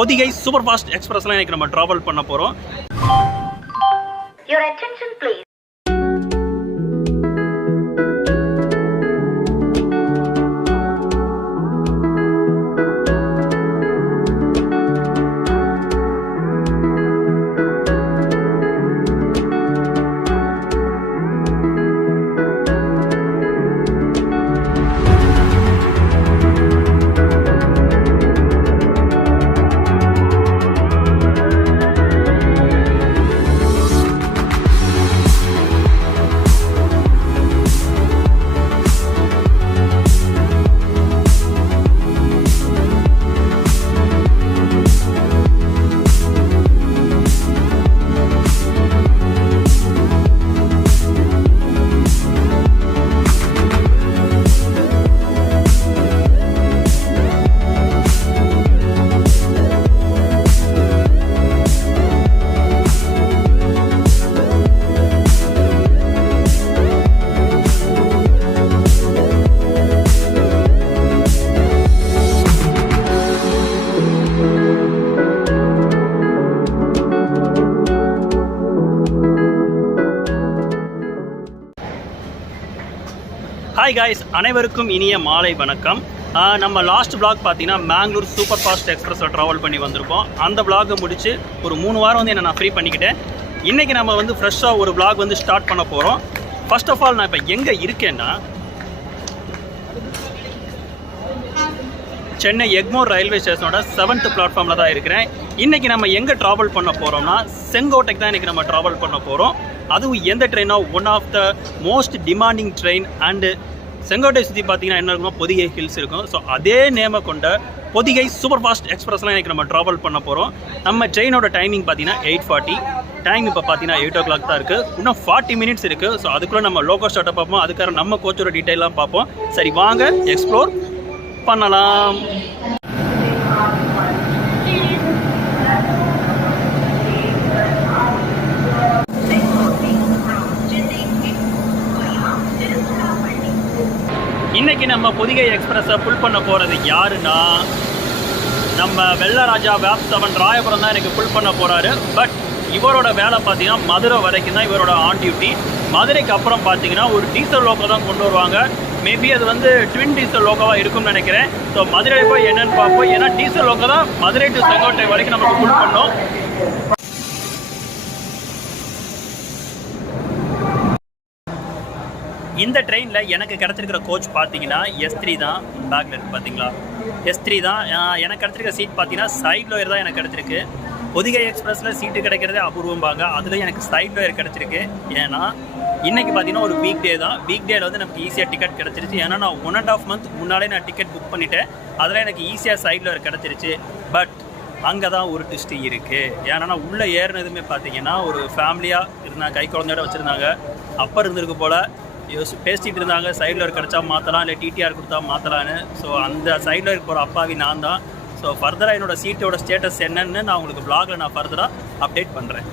Pothigai super fast எக்ஸ்பிரஸ்ல இன்னைக்கு நம்ம travel பண்ண போறோம். Your attention please. Hi guys, அனைவருக்கும் இனிய மாலை வணக்கம். நம்ம லாஸ்ட் விளாக் பார்த்தீங்கன்னா மேங்களூர் சூப்பர் ஃபாஸ்ட் எக்ஸ்பிரஸில் ட்ராவல் பண்ணி வந்திருக்கோம். அந்த விளாகை முடிச்சு ஒரு 3 வாரம் வந்து நான் ஃப்ரீ பண்ணிக்கிட்டேன். இன்றைக்கி நம்ம வந்து ஃப்ரெஷ்ஷாக ஒரு விளாக் வந்து ஸ்டார்ட் பண்ண போகிறோம். ஃபர்ஸ்ட் ஆஃப் ஆல் நான் இப்போ எங்கே இருக்கேன்னா சென்னை எக்மோர் ரயில்வே ஸ்டேஷனோட 7th பிளாட்ஃபார்மில் தான் இருக்கிறேன். இன்றைக்கி நம்ம எங்கே ட்ராவல் பண்ண போகிறோம்னா செங்கோட்டைக்கு தான் இன்றைக்கி நம்ம ட்ராவல் பண்ண போகிறோம். அதுவும் எந்த ட்ரெயினோ one of the most demanding train. And Sengottai சுற்றி பார்த்தீங்கன்னா என்ன இருக்குன்னா பொதிகை ஹில்ஸ் இருக்கும். ஸோ அதே நேமை கொண்ட பொதிகை சூப்பர் ஃபாஸ்ட் எக்ஸ்பிரஸ்லாம் இன்றைக்கி நம்ம ட்ராவல் பண்ண போகிறோம். நம்ம ட்ரெயினோட டைமிங் பார்த்தீங்கன்னா 8:40. டைம் இப்போ பார்த்தீங்கன்னா 8 o'clock தான் இருக்குது. இன்னும் 40 minutes இருக்குது. ஸோ அதுக்குள்ளே நம்ம லோக்கல் ஸ்டார்ட்டை பார்ப்போம். அதுக்காக நம்ம கோச்சோட டீட்டெயிலாம் பார்ப்போம். சரி, வாங்க எக்ஸ்ப்ளோர் பண்ணலாம். இன்றைக்கி நம்ம பொதிகை எக்ஸ்பிரஸை ஃபுல் பண்ண போகிறது யாருன்னா நம்ம வெள்ளராஜா வேப் 7 ராயபுரம் தான் எனக்கு ஃபுல் பண்ண போகிறாரு. பட் இவரோட வேலை பார்த்தீங்கன்னா மதுரை வரைக்கும் தான் இவரோட ஆன் டியூட்டி. மதுரைக்கு அப்புறம் பார்த்தீங்கன்னா ஒரு டீசல் லோக்கோ தான் கொண்டு வருவாங்க. மேபி அது வந்து ட்வின் டீசல் லோக்கோவாக இருக்கும்னு நினைக்கிறேன். ஸோ மதுரை போய் என்னென்னு பார்ப்போம். ஏன்னா டீசல் லோக்கோ தான் மதுரை டு செங்கோட்டை வரைக்கும் நமக்கு ஃபுல் பண்ணோம். இந்த ட்ரெயினில் எனக்கு கிடச்சிருக்கிற கோச் பார்த்தீங்கன்னா S3 தான். பேக்கில் இருக்குது பார்த்தீங்களா, S3 தான். எனக்கு கிடச்சிருக்க சீட் பார்த்தீங்கன்னா சைட் லோயர் தான் எனக்கு கிடச்சிருக்கு. பொதிகை எக்ஸ்பிரஸில் சீட்டு கிடைக்கிறதே அபூர்வம்பாங்க. அதில் எனக்கு சைட் லோயர் கிடச்சிருக்கு. ஏன்னா இன்றைக்கி பார்த்தீங்கன்னா ஒரு வீக் டே தான். வீக் டேயில் வந்து நமக்கு ஈஸியாக டிக்கெட் கிடச்சிருச்சு. ஏன்னா நான் 1.5 month முன்னாலே நான் டிக்கெட் புக் பண்ணிவிட்டேன். அதில் எனக்கு ஈஸியாக சைட் லோயர் கிடச்சிருச்சு. பட் அங்கே தான் ஒரு ட்விஸ்ட் இருக்குது. ஏன்னா உள்ளே ஏறினதுமே பார்த்தீங்கன்னா ஒரு ஃபேமிலியாக இருந்தாங்க, கை குழந்தையோட வச்சுருந்தாங்க. அப்போ இருந்திருக்கு போல் பேசிகிட்டு இருந்தாங்க, சைடில் ஒரு கிடச்சா மாற்றலாம், இல்லை டிடிஆர் கொடுத்தா மாற்றலான்னு. ஸோ அந்த சைடில் இருக்க ஒரு அப்பாவி நான் தான். ஸோ ஃபர்தராக என்னோடய சீட்டோட ஸ்டேட்டஸ் என்னன்னு நான் உங்களுக்கு வ்ளாகில் நான் ஃபர்தராக அப்டேட் பண்ணுறேன்.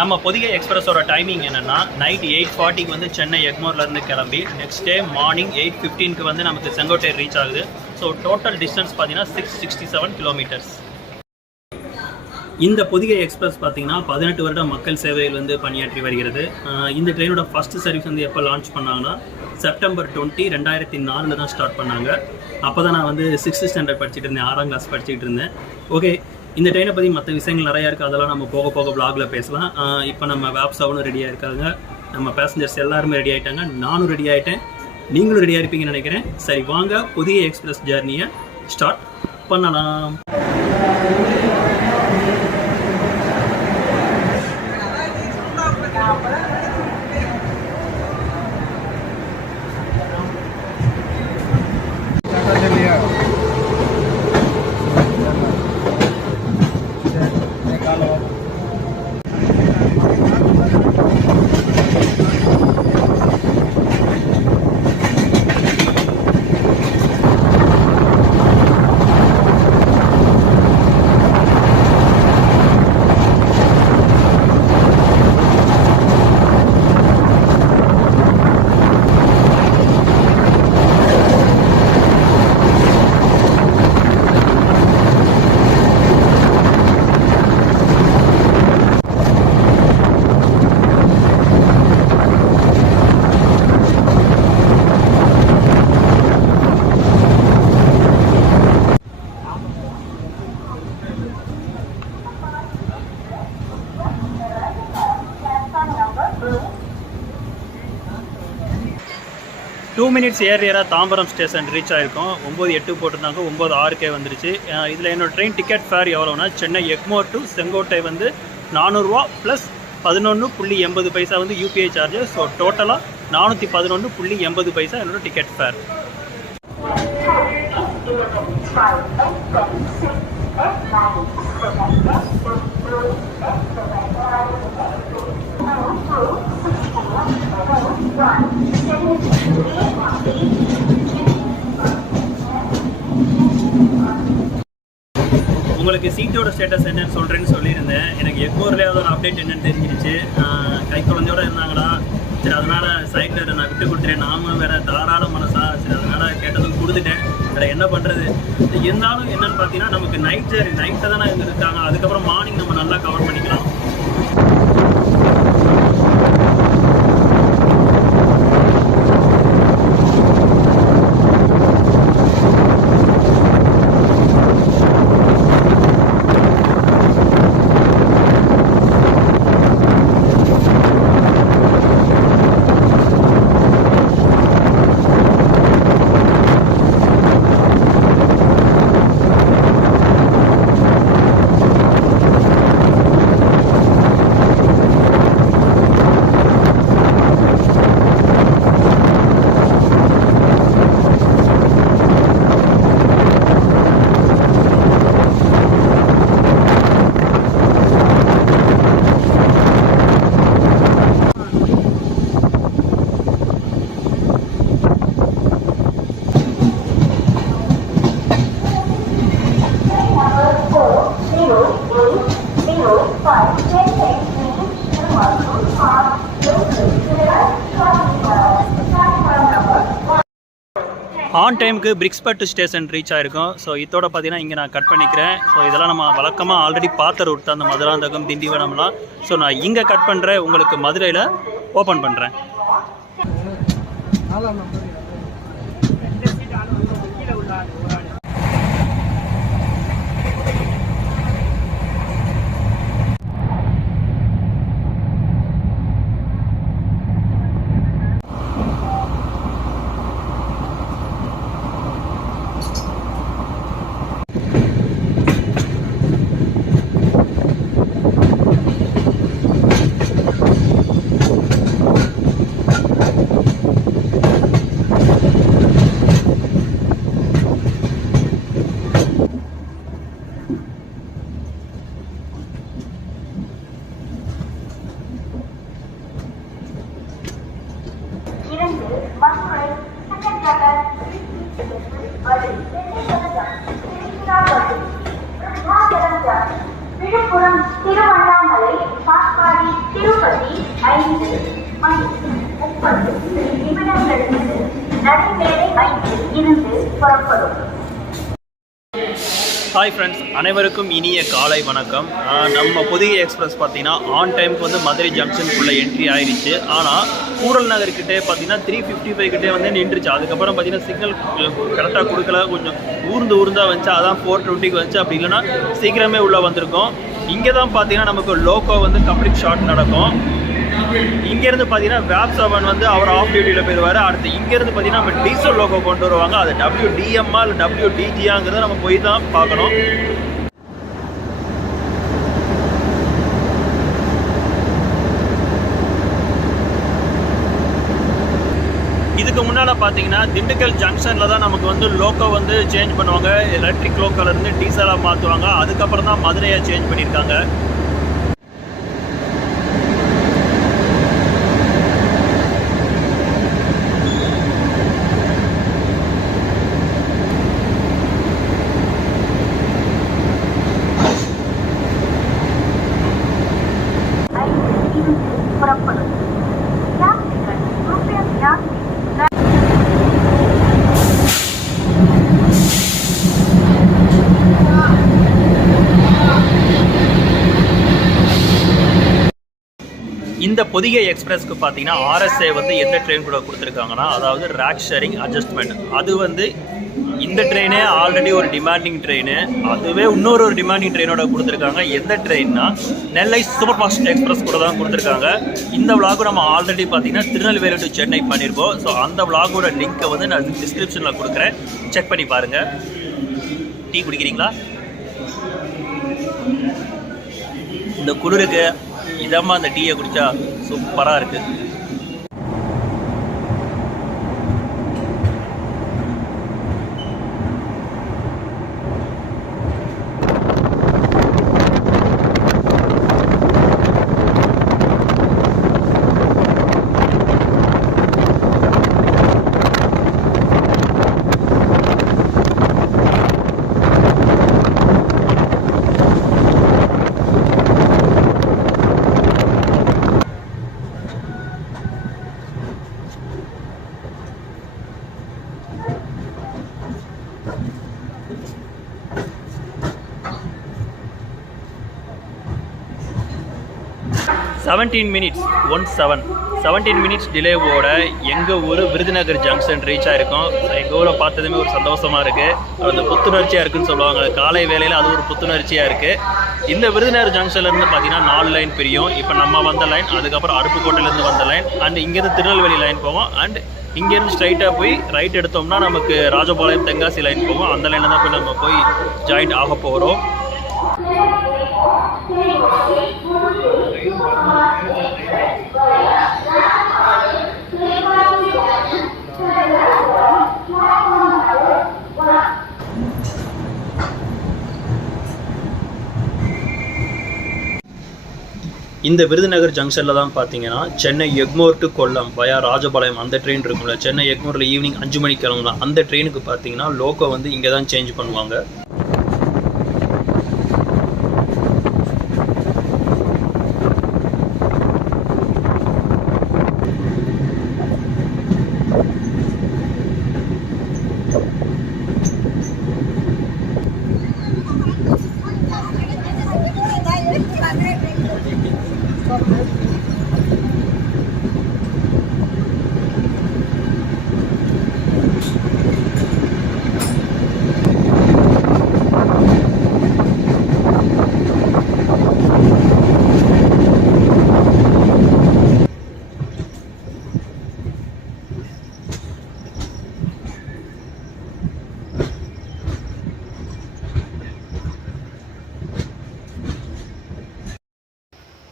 நம்ம பொதிகை எக்ஸ்பிரஸோட டைமிங் என்னென்னா நைட் 8:40 வந்து சென்னை எக்மோர்லேருந்து கிளம்பி நெக்ஸ்ட் டே மார்னிங் 8:15 வந்து நமக்கு செங்கோட்டை ரீச் ஆகுது. ஸோ டோட்டல் டிஸ்டன்ஸ் பார்த்தீங்கன்னா 667 kilometers. இந்த பொதிகை எக்ஸ்பிரஸ் பார்த்தீங்கன்னா 18 வருட மக்கள் சேவையில் வந்து பணியாற்றி வருகிறது. இந்த ட்ரெயினோட ஃபஸ்ட்டு சர்வீஸ் வந்து எப்போ லான்ச் பண்ணாங்கன்னா செப்டம்பர் 20, 2004 தான் ஸ்டார்ட் பண்ணாங்க. அப்போ தான் நான் வந்து 6th standard படிச்சுட்டு இருந்தேன், 6ஆம் கிளாஸ் படிச்சுட்டு இருந்தேன். ஓகே, இந்த ட்ரெயினை பற்றி மற்ற விஷயங்கள் நிறையா இருக்குது. அதெல்லாம் நம்ம போக போக வ்ளாகில் பேசலாம். இப்போ நம்ம வேப் 7 ரெடியாக இருக்காங்க. நம்ம பேசஞ்சர்ஸ் எல்லாருமே ரெடி ஆகிட்டாங்க. நானும் ரெடி ஆகிட்டேன். நீங்களும் ரெடியாக இருப்பீங்கன்னு நினைக்கிறேன். சரி, வாங்க பொதிகை எக்ஸ்பிரஸ் ஜர்னியை ஸ்டார்ட் பண்ணலாம். 2 minutes area Tambaram station reach ஆகிருக்கோம். 9:08 போட்டிருந்தாங்க, 9:06 வந்துருச்சு. இதில் என்னோடய ட்ரெயின் டிக்கெட் ஃபேர் எவ்வளோனா, சென்னை எக்மோர் டு செங்கோட்டை வந்து 400 ரூபா ப்ளஸ் 11.80 வந்து யூபிஐ சார்ஜ். ஸோ டோட்டலாக 411.80 என்னோட டிக்கெட் ஃபேர். உங்களுக்கு சீட்டோட ஸ்டேட்டஸ் என்னன்னு சொல்கிறேன்னு சொல்லியிருந்தேன். எனக்கு எக்மோர்லேயாவது ஒரு அப்டேட் என்னென்னு தெரிஞ்சிருச்சு. கை குழந்தையோடு இருந்தாங்களா, சரி அதனால் சைட்டில் நான் விட்டு கொடுத்துட்டேன். நாம வேறு தாராள மனசா, சரி அதனால் கேட்டதும் கொடுத்துட்டேன். வேறு என்ன பண்ணுறது. இருந்தாலும் என்னென்னு பார்த்தீங்கன்னா, நமக்கு நைட்டில் தானே இருக்காங்க. அதுக்கப்புறம் மார்னிங் நம்ம நல்லா கவர் பண்ணிக்கலாம். ஆன் டைமுக்கு பிரிக்ஸ்பட் ஸ்டேஷன் ரீச் ஆகிருக்கும். ஸோ இதோட பார்த்தீங்கன்னா இங்கே நான் கட் பண்ணிக்கிறேன். ஸோ இதெல்லாம் நம்ம வழக்கமாக ஆல்ரெடி பார்த்த ரூட் தான், அந்த மதுராந்தகம் திண்டிவனம்லாம். ஸோ நான் இங்கே கட் பண்ணுறேன், உங்களுக்கு மதுரையில் ஓப்பன் பண்ணுறேன். விழுப்புரம் திருவண்ணாமலை காட்பாடி திருப்பதி 5:30 நிமிடங்களுக்கு நடைமேடை 5 இருந்து புறப்படும். ஹாய் ஃப்ரெண்ட்ஸ், அனைவருக்கும் இனிய காலை வணக்கம். நம்ம பொதிகை எக்ஸ்பிரஸ் பார்த்தீங்கன்னா ஆன் டைமுக்கு வந்து மதுரை ஜங்ஷனுக்குள்ளே என்ட்ரி ஆயிடுச்சு. ஆனால் கூடல் நகர்கிட்டே பார்த்தீங்கன்னா 3:55 கிட்டே வந்து நின்றுச்சு. அதுக்கப்புறம் பார்த்தீங்கன்னா சிக்னல் கரெக்டாக கொடுக்கல, கொஞ்சம் ஊர்ந்தாக வந்துச்சு. அதான் 4:20 வந்துச்சு. அப்படி இல்லைன்னா சீக்கிரமே உள்ளே வந்திருக்கோம். இங்கே தான் பார்த்தீங்கன்னா நமக்கு லோக்கோ வந்து கம்ப்ளீட் ஷாட் நடக்கும். இங்கேருந்து பார்த்தீங்கன்னா வேப்சவன் வந்து அவர் ஆஃப் டியூட்டியில் போயிடுவார். அடுத்து இங்கேருந்து பார்த்தீங்கன்னா நம்ம டீசல் லோகோ கொண்டு வருவாங்க. அது WDMஆ இல்லை WDGஆங்கிறத நம்ம போய் தான் பார்க்கணும். இதுக்கு முன்னால் பார்த்தீங்கன்னா திண்டுக்கல் ஜங்ஷனில் தான் நமக்கு வந்து லோக்கோ வந்து சேஞ்ச் பண்ணுவாங்க. எலக்ட்ரிக் லோக்கோலேருந்து டீசலாக மாற்றுவாங்க. அதுக்கப்புறம் தான் மதுரையை சேஞ்ச் பண்ணியிருக்காங்க. இந்த பொதிகை எக்ஸ்பிரஸ்க்கு பார்த்தீங்கன்னா RSA வந்து எந்த ட்ரெயின் கூட கொடுத்துருக்காங்கன்னா, அதாவது ரேக் ஷேரிங் அட்ஜஸ்ட்மெண்ட். அது வந்து இந்த இந்த ட்ரெயினே ஆல்ரெடி ஒரு டிமாண்டிங் ட்ரெயின். அதுவே இன்னொரு டிமாண்டிங் ட்ரெயினோட கொடுத்துருக்காங்க. எந்த ட்ரெயின்னா நெல்லை சூப்பர் ஃபாஸ்ட் எக்ஸ்பிரஸ் கூட தான் கொடுத்துருக்காங்க. இந்த விளாகும் நம்ம ஆல்ரெடி பார்த்தீங்கன்னா திருநெல்வேலி டு சென்னை பண்ணியிருக்கோம். ஸோ அந்த விளாகோட லிங்க்கை வந்து நான் டிஸ்கிரிப்ஷனில் கொடுக்குறேன், செக் பண்ணி பாருங்கள். டீ குடிக்கிறீங்களா? இந்த குளிருக்கு இதமாக அந்த டீயை குடித்தா சூப்பராக இருக்குது. செவன்டீன் மினிட்ஸ் டிலேவோட எங்கள் ஊர் விருதுநகர் ஜங்ஷன் ரீச் ஆகிருக்கோம். எங்கள் ஊரை பார்த்ததுமே ஒரு சந்தோஷமாக இருக்குது. அந்த புத்துணர்ச்சியாக இருக்குதுன்னு சொல்லுவாங்க. காலை வேளையில் அது ஒரு புத்துணர்ச்சியாக இருக்குது. இந்த விருதுநகர் ஜங்ஷன்லேருந்து பார்த்தீங்கன்னா 4 லைன் பிரியும். இப்போ நம்ம வந்த லைன், அதுக்கப்புறம் அருப்புக்கோட்டையிலேருந்து வந்த லைன், அண்ட் இங்கேருந்து திருநெல்வேலி லைன் போவோம். அண்ட் இங்கேருந்து ஸ்ட்ரைட்டாக போய் ரைட் எடுத்தோம்னா நமக்கு ராஜபாளையம் தென்காசி லைன் போவோம். அந்த லைனில் தான் போய் நம்ம போய் ஜாயிண்ட் ஆக போகிறோம். இந்த விருதுநகர் ஜங்ஷனில் தான் பார்த்தீங்கன்னா சென்னை எக்மோர் டு கொல்லம் வயா ராஜபாளையம் அந்த ட்ரெயின் இருக்கும்ல. சென்னை எக்மோரில் ஈவினிங் 5 மணிக்கு கிளம்பலாம். அந்த ட்ரெயினுக்கு பார்த்தீங்கன்னா லோக்கோ வந்து இங்கே தான் சேஞ்ச் பண்ணுவாங்க.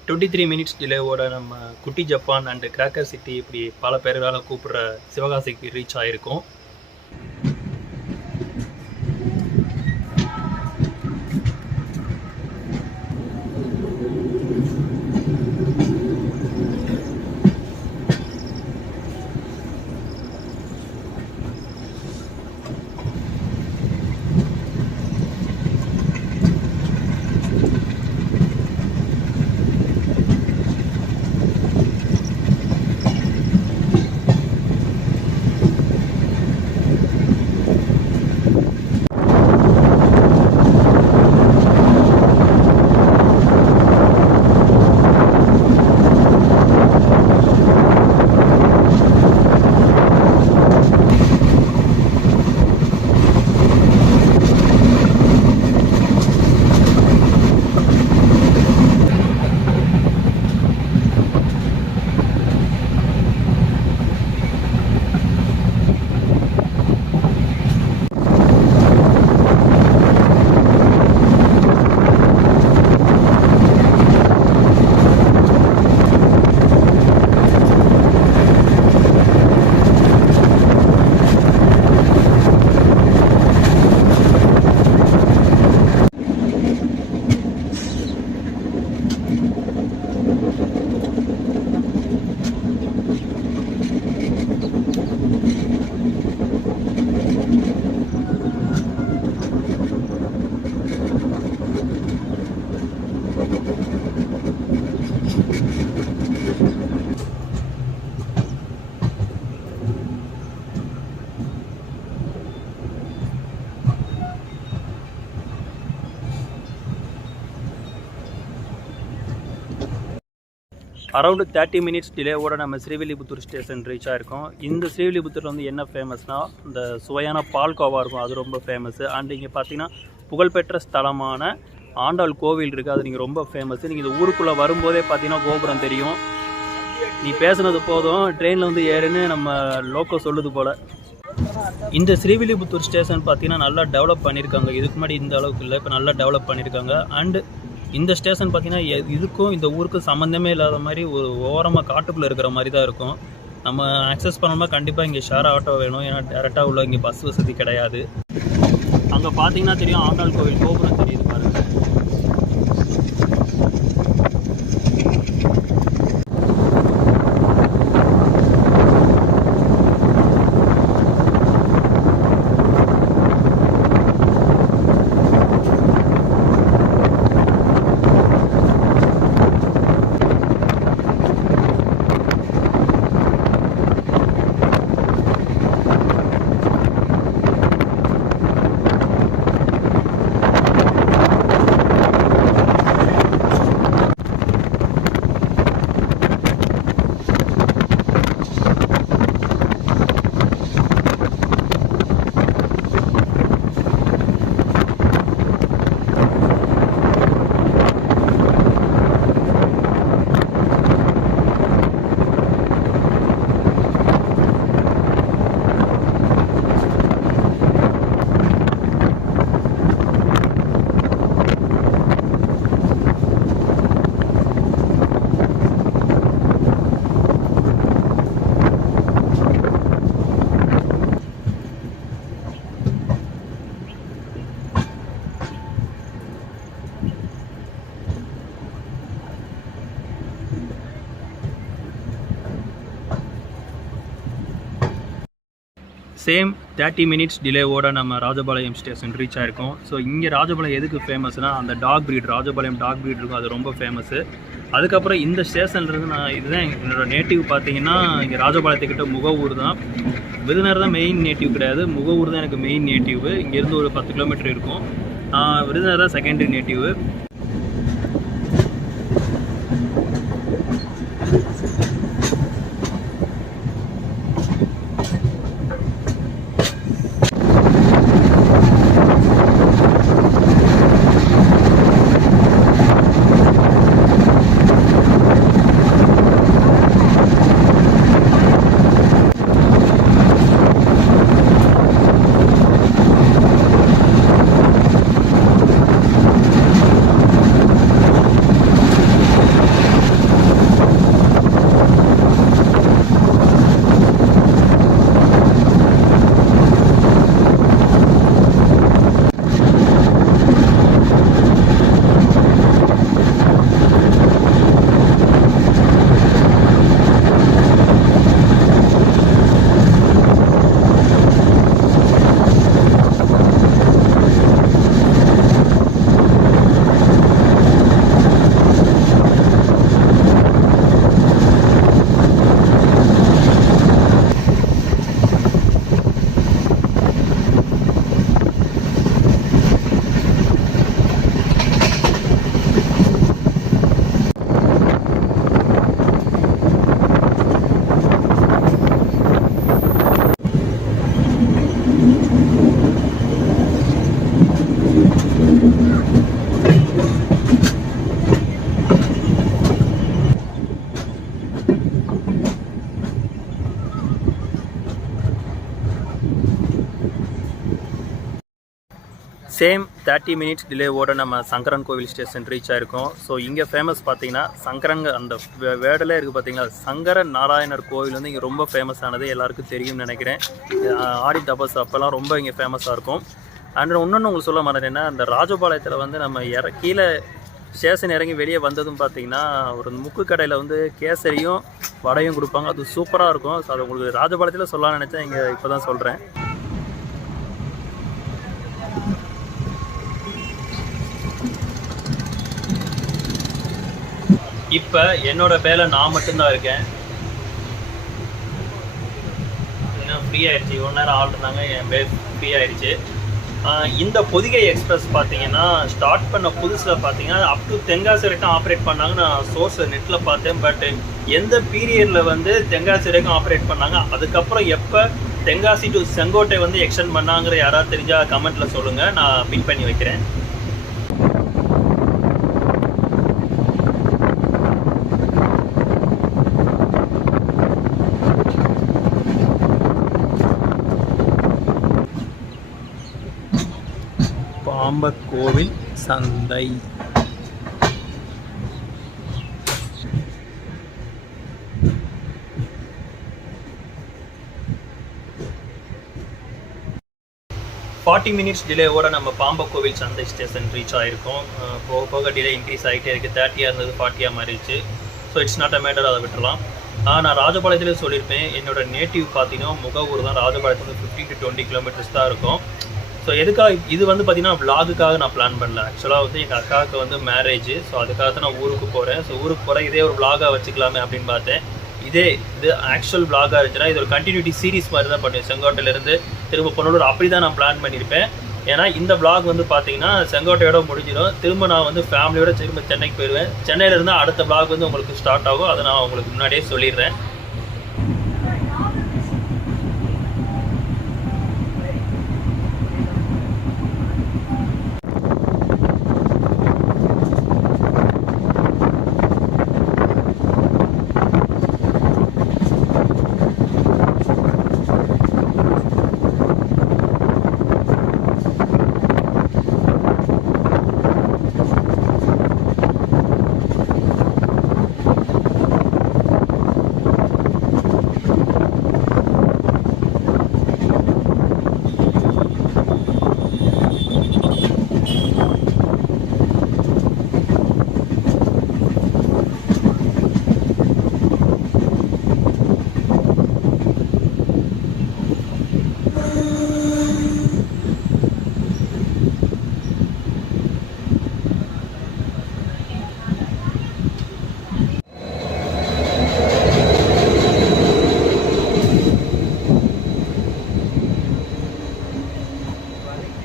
டுவெண்ட்டி 3 மினிட்ஸ் டிலேவோட நம்ம குட்டி ஜப்பான் அண்ட் கிராக்கர் சிட்டி இப்படி பல பேர்களால் கூப்பிட்ற சிவகாசிக்கு ரீச் ஆகிருக்கோம். அரௌண்டு 30 மினிட்ஸ் டிலேவோட நம்ம ஸ்ரீவில்லிபுத்தூர் ஸ்டேஷன் ரீச் ஆகிருக்கோம். இந்த ஸ்ரீவில்லிபுத்தூரில் வந்து என்ன ஃபேமஸ்னால் இந்த சுவையான பால்கோவா இருக்கும், அது ரொம்ப ஃபேமஸ்ஸு. அண்ட் இங்கே பார்த்தீங்கன்னா புகழ்பெற்ற ஸ்தலமான ஆண்டாள் கோவில் இருக்குது, அது நீங்கள் ரொம்ப ஃபேமஸ்ஸு. நீங்கள் இந்த ஊருக்குள்ளே வரும்போதே பார்த்தீங்கன்னா கோபுரம் தெரியும். நீ பேசுனது போதும், ட்ரெயினில் வந்து ஏறுன்னு நம்ம லோக்கோ சொல்லுது போல். இந்த ஸ்ரீவில்லிபுத்தூர் ஸ்டேஷன் பார்த்தீங்கன்னா நல்லா டெவலப் பண்ணியிருக்காங்க. இதுக்கு முன்னாடி இந்த அளவுக்கு இல்லை, இப்போ நல்லா டெவலப் பண்ணியிருக்காங்க. அண்டு இந்த ஸ்டேஷன் பார்த்தீங்கன்னா இதுக்கும் இந்த ஊருக்கும் சம்மந்தமே இல்லாத மாதிரி ஒரு ஓரமாக காட்டுக்குள்ளே இருக்கிற மாதிரி தான் இருக்கும். நம்ம ஆக்சஸ் பண்ணோம்னா கண்டிப்பாக இங்கே ஷேர் ஆட்டோ வேணும், ஏன்னா டேரெக்டாக உள்ள இங்கே பஸ் வசதி கிடையாது. அங்கே பார்த்தீங்கன்னா தெரியும், ஆண்டாள் கோவில் கோபுரம் தெரியுது பாருங்கள். சேம் 30 மினிட்ஸ் டிலேவோட நம்ம ராஜபாளையம் ஸ்டேஷன் ரீச் ஆகிருக்கோம். ஸோ இங்கே ராஜபாளையம் எதுக்கு ஃபேமஸ்னால் அந்த dog breed, Rajapalayam dog breed இருக்கும், அது ரொம்ப ஃபேமஸ்ஸு. அதுக்கப்புறம் இந்த ஸ்டேஷன்லேருந்து நான் இதுதான் என்னோடய நேட்டிவ் பார்த்தீங்கன்னா, இங்கே ராஜபாளையத்துக்கிட்ட முகவூர் தான். விருதுநகர் தான் மெயின் நேட்டிவ் கிடையாது, முகவூர் தான் எனக்கு மெயின் நேட்டிவ். இங்கேருந்து ஒரு 10 கிலோமீட்டர் இருக்கும். விருதுநகர் தான் செகண்டரி நேட்டிவ். சேம் 30 மினிட்ஸ் டிலேவோட நம்ம சங்கரன் கோவில் ஸ்டேஷன் ரீச் ஆகிருக்கோம். ஸோ இங்கே ஃபேமஸ் பார்த்தீங்கன்னா சங்கரன், அந்த வேர்டில் இருக்குது பார்த்தீங்களா, சங்கர நாராயணர் கோவில் வந்து இங்கே ரொம்ப ஃபேமஸானது, எல்லாருக்கும் தெரியும்னு நினைக்கிறேன். ஆடி தபஸ் அப்போல்லாம் ரொம்ப இங்கே ஃபேமஸாக இருக்கும். அண்ட் இன்னொன்று உங்களுக்கு சொல்ல மாட்டேன்னா, அந்த ராஜபாளையத்தில் வந்து நம்ம கீழே ஸ்டேஷன் இறங்கி வெளியே வந்ததும் பார்த்தீங்கன்னா ஒரு முக்கு கடையில் வந்து கேசரியும் வடையும் கொடுப்பாங்க, அது சூப்பராக இருக்கும். ஸோ அது உங்களுக்கு ராஜபாளையத்தில் சொல்லலாம்னு நினச்சேன், இங்கே இப்போ தான் சொல்கிறேன். இப்போ என்னோட பேல நான் மட்டும்தான் இருக்கேன். ஏன்னா ஃப்ரீ ஆயிடுச்சு, 1 நேரம் ஆள் இருந்தாங்க, என் பேர் ஃப்ரீ ஆயிடுச்சு. இந்த பொதிகை எக்ஸ்பிரஸ் பார்த்தீங்கன்னா ஸ்டார்ட் பண்ண புதுசில் பார்த்தீங்கன்னா அப் டு தென்காசி வரைக்கும் ஆப்ரேட் பண்ணாங்க. நான் சோர்ஸில் நெட்டில் பார்த்தேன். பட் எந்த பீரியடில் வந்து தென்காசி வரைக்கும் ஆப்ரேட் பண்ணாங்க, அதுக்கப்புறம் எப்போ தென்காசி டு செங்கோட்டை வந்து எக்ஸ்டெண்ட் பண்ணாங்கிற யாராவது தெரிஞ்சால் கமெண்ட்டில் சொல்லுங்கள், நான் பின் பண்ணி வைக்கிறேன். பாம்பக்கோவில் சந்தை. ஃபார்ட்டி மினிட்ஸ் டிலேவோட நம்ம பாம்பக்கோவில் சந்தை ஸ்டேஷன் ரீச் ஆகிருக்கோம். போக போக டிலே இன்க்ரீஸ் ஆகிட்டே இருக்குது. 30 இருந்தது 40 மாறிடுச்சு. So it's not a matter, அதை விட்டுறலாம். நான் ராஜபாளையத்திலே சொல்லியிருப்பேன், என்னோட நேட்டிவ் பார்த்தீங்கன்னா முகவூர் தான். ராஜபாளையத்தில் 15 to 20 கிலோமீட்டர்ஸ் தான் இருக்கும். ஸோ எதுக்காக இது வந்து பார்த்தீங்கன்னா விலாகுக்காக நான் பிளான் பண்ணல. ஆக்சுவலாக வந்து எங்கள் அக்காவுக்கு வந்து மேரேஜ். ஸோ அதுக்காக தான் நான் ஊருக்கு போகிறேன். ஸோ ஊருக்கு போகிறேன், இதே ஒரு விலாகாக வச்சுக்கலாமே அப்படின்னு பார்த்தேன். இது ஆக்சுவல் விலாகாக இருந்துச்சுன்னா இது ஒரு கண்டினியூட்டி சீரிஸ் மாதிரி தான் பண்ணுவேன். செங்கோட்டையிலேருந்து திரும்ப பொன்னூர் அப்படி தான் நான் பிளான் பண்ணியிருப்பேன். ஏன்னா இந்த விலாக் வந்து பார்த்தீங்கன்னா செங்கோட்டையோட முடிஞ்சிடும். திரும்ப நான் வந்து ஃபேமிலியோட திரும்ப சென்னைக்கு போயிடுவேன். சென்னையிலேருந்து அடுத்த விலாக் வந்து உங்களுக்கு ஸ்டார்ட் ஆகும். அதை நான் உங்களுக்கு முன்னாடியே சொல்லிடுறேன்.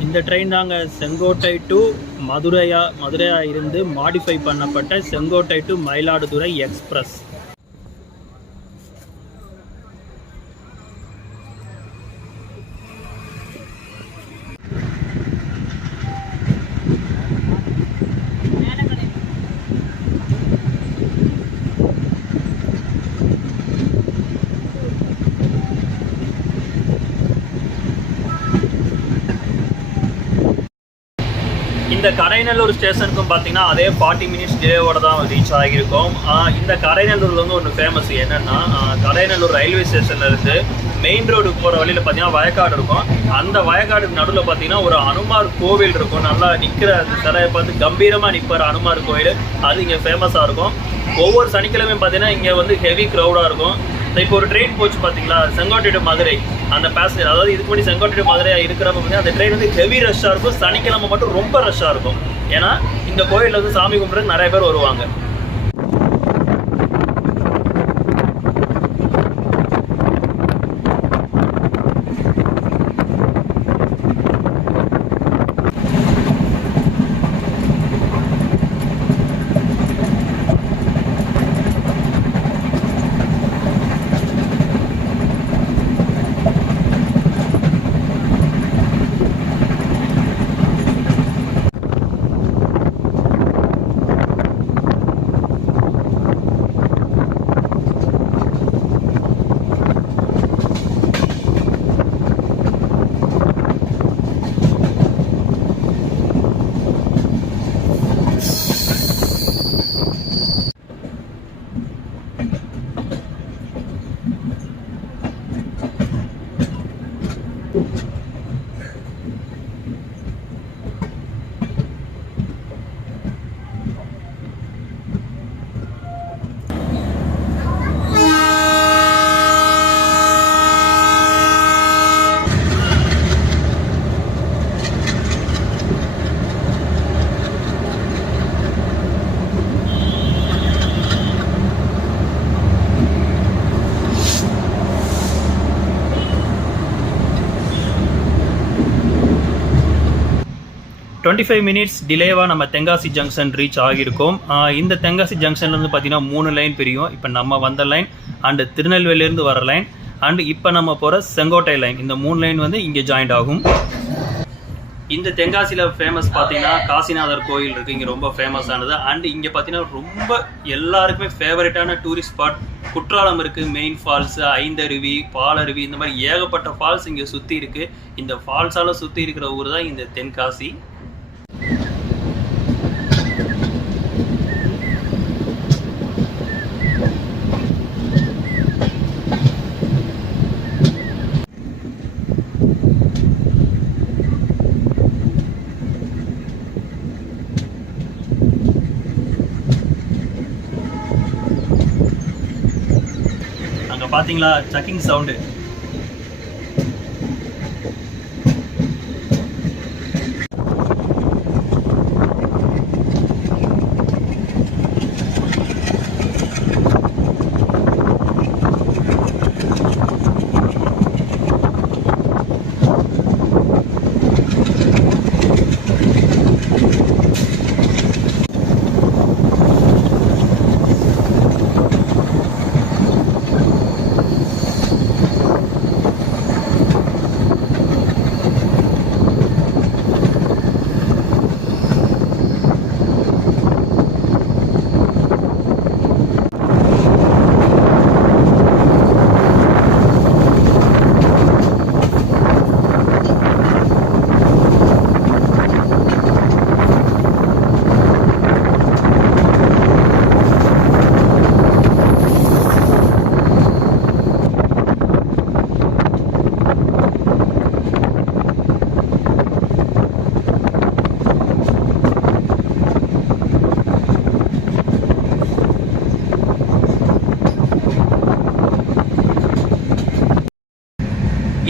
இந்த ட்ரெயின் தாங்க செங்கோட்டை டு மதுரையா இருந்து மாடிஃபை பண்ணப்பட்ட செங்கோட்டை டு மயிலாடுதுறை எக்ஸ்பிரஸ். இந்த கடைநல்லூர் ஸ்டேஷனுக்கும் பார்த்தீங்கன்னா அதே 40 மினிட்ஸ் டிலேவோட தான் ரீச் ஆகியிருக்கும். இந்த கடைநல்லூரில் வந்து ஒன்று ஃபேமஸ் என்னென்னா, கடைநல்லூர் ரயில்வே ஸ்டேஷன்லேருந்து மெயின் ரோடுக்கு போகிற வழியில் பார்த்தீங்கன்னா வயக்காடு இருக்கும். அந்த வயக்காடுக்கு நடுவில் பார்த்தீங்கன்னா ஒரு அனுமார் கோவில் இருக்கும். நல்லா நிற்கிற அந்த சிலையை பார்த்து கம்பீரமாக நிற்பார் அனுமார் கோவில். அது இங்கே ஃபேமஸாக இருக்கும். ஒவ்வொரு சனிக்கிழமையும் பார்த்தீங்கன்னா இங்கே வந்து ஹெவி க்ரௌடாக இருக்கும். இப்போ ஒரு ட்ரெயின் போச்சு பார்த்தீங்களா, செங்கோட்டை டு மதுரை, அந்த பேசஞ்சர், அதாவது இதுக்கு முன்னாடி செங்கோட்டை டு மதுரையாக இருக்கிறப்ப பார்த்தீங்கன்னா அந்த ட்ரெயின் வந்து ஹெவி ரஷ்ஷாக இருக்கும். சனிக்கிழமை மட்டும் ரொம்ப ரஷ்ஷாக இருக்கும். ஏன்னா இந்த கோயிலில் வந்து சாமி கும்பிட்றதுக்கு நிறைய பேர் வருவாங்க. 25 மினிட்ஸ் டிலேவாக நம்ம தென்காசி ஜங்ஷன் ரீச் ஆகியிருக்கோம். இந்த தென்காசி ஜங்ஷன்லேருந்து பார்த்தீங்கன்னா 3 லைன் பிரியும். இப்போ நம்ம வந்த லைன் அண்டு திருநெல்வேலியிலேருந்து வர லைன் அண்டு இப்போ நம்ம போகிற செங்கோட்டை லைன், இந்த 3 லைன் வந்து இங்கே ஜாயிண்ட் ஆகும். இந்த தென்காசியில் ஃபேமஸ் பார்த்தீங்கன்னா காசிநாதர் கோயில் இருக்குது, இங்கே ரொம்ப ஃபேமஸானது. அண்டு இங்கே பார்த்தீங்கன்னா ரொம்ப எல்லாருக்குமே ஃபேவரட்டான டூரிஸ்ட் ஸ்பாட் குற்றாலம் இருக்குது, மெயின் ஃபால்ஸு, ஐந்தருவி, பாலருவி, இந்த மாதிரி ஏகப்பட்ட ஃபால்ஸ் இங்கே சுற்றி இருக்குது. இந்த ஃபால்ஸால் சுற்றி இருக்கிற ஊர் தான் இந்த தென்காசி. பார்த்தீங்களா சக்கிங் சவுண்டு.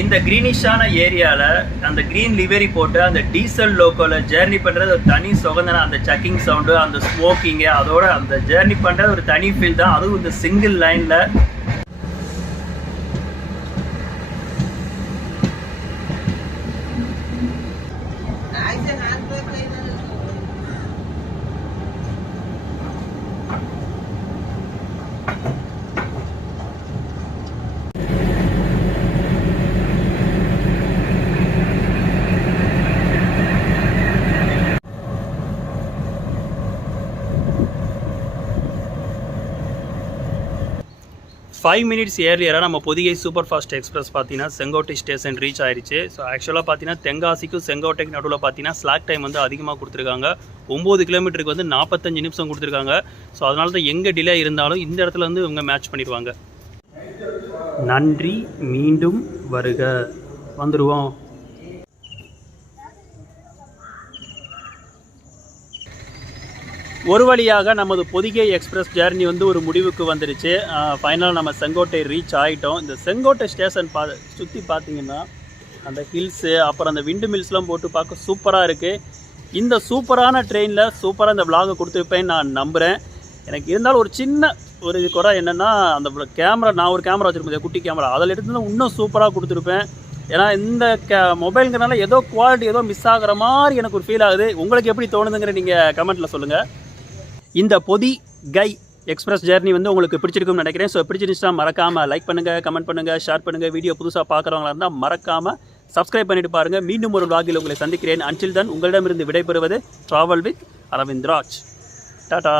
இந்த க்ரீனிஷான ஏரியாவில் அந்த க்ரீன் லிவரி போட்டு அந்த டீசல் லோக்கோவில் ஜேர்னி பண்ணுறது ஒரு தனி சுகந்தன. அந்த சக்கிங் சவுண்டு, அந்த ஸ்மோக்கிங்கு, அதோட அந்த ஜேர்னி பண்ணுறது ஒரு தனி ஃபீல் தான். அதுவும் இந்த சிங்கிள் லைனில். ஃபைவ் மினிட்ஸ் ஏர்லியராக நம்ம பொதிகை சூப்பர் ஃபாஸ்ட் எக்ஸ்பிரஸ் பார்த்தீங்கன்னா செங்கோட்டை ஸ்டேஷன் ரீச் ஆயிடுச்சு. ஸோ ஆக்சுவலாக பார்த்தீங்கன்னா தென்காசிக்கும் செங்கோட்டைக்கு நடுவில் பார்த்தீங்கன்னா ஸ்லாக் டைம் வந்து அதிகமாக கொடுத்துருக்காங்க. 9 கிலோமீட்டருக்கு வந்து 45 நிமிஷம் கொடுத்துருக்காங்க. ஸோ அதனால தான் எங்கே டிலே இருந்தாலும் இந்த இடத்துல வந்து இவங்க மேட்ச் பண்ணிடுவாங்க. நன்றி, மீண்டும் வருக. வந்துடுவோம். ஒரு வழியாக நமது பொதிகை எக்ஸ்பிரஸ் ஜேர்னி வந்து ஒரு முடிவுக்கு வந்துடுச்சு. ஃபைனலாக நம்ம செங்கோட்டை ரீச் ஆகிட்டோம். இந்த செங்கோட்டை ஸ்டேஷன் சுற்றி பார்த்தீங்கன்னா அந்த ஹில்ஸு, அப்புறம் அந்த விண்டு மில்ஸ்லாம் போட்டு பார்க்க சூப்பராக இருக்குது. இந்த சூப்பரான ட்ரெயினில் சூப்பராக இந்த விலாகை கொடுத்துருப்பேன்னு நான் நம்புகிறேன். எனக்கு இருந்தாலும் ஒரு சின்ன ஒரு குறை என்னென்னா, அந்த கேமரா, நான் ஒரு கேமரா வச்சுருப்பேன், குட்டி கேமரா, அதில் எடுத்து இன்னும் சூப்பராக கொடுத்துருப்பேன். ஏன்னா இந்த மொபைலுங்கிறனால ஏதோ குவாலிட்டி ஏதோ மிஸ் ஆகிற மாதிரி எனக்கு ஒரு ஃபீல் ஆகுது. உங்களுக்கு எப்படி தோணுதுங்கிற நீங்கள் கமெண்ட்டில் சொல்லுங்கள். இந்த பொதிகை எக்ஸ்பிரஸ் ஜேர்னி வந்து உங்களுக்கு பிடிச்சிருக்கும்னு நினைக்கிறேன். ஸோ பிடிச்சிருந்துச்சுன்னா மறக்காமல் லைக் பண்ணுங்கள், கமெண்ட் பண்ணுங்கள், ஷேர் பண்ணுங்கள். வீடியோ புதுசாக பார்க்குறவங்களா இருந்தால் மறக்காமல் சப்ஸ்கிரைப் பண்ணிட்டு பாருங்கள். மீண்டும் ஒரு vlogல் உங்களை சந்திக்கிறேன். அன்டில் தென் உங்களிடமிருந்து விடைபெறுவது ட்ராவல் வித் அரவிந்த் ராஜ். டாடா.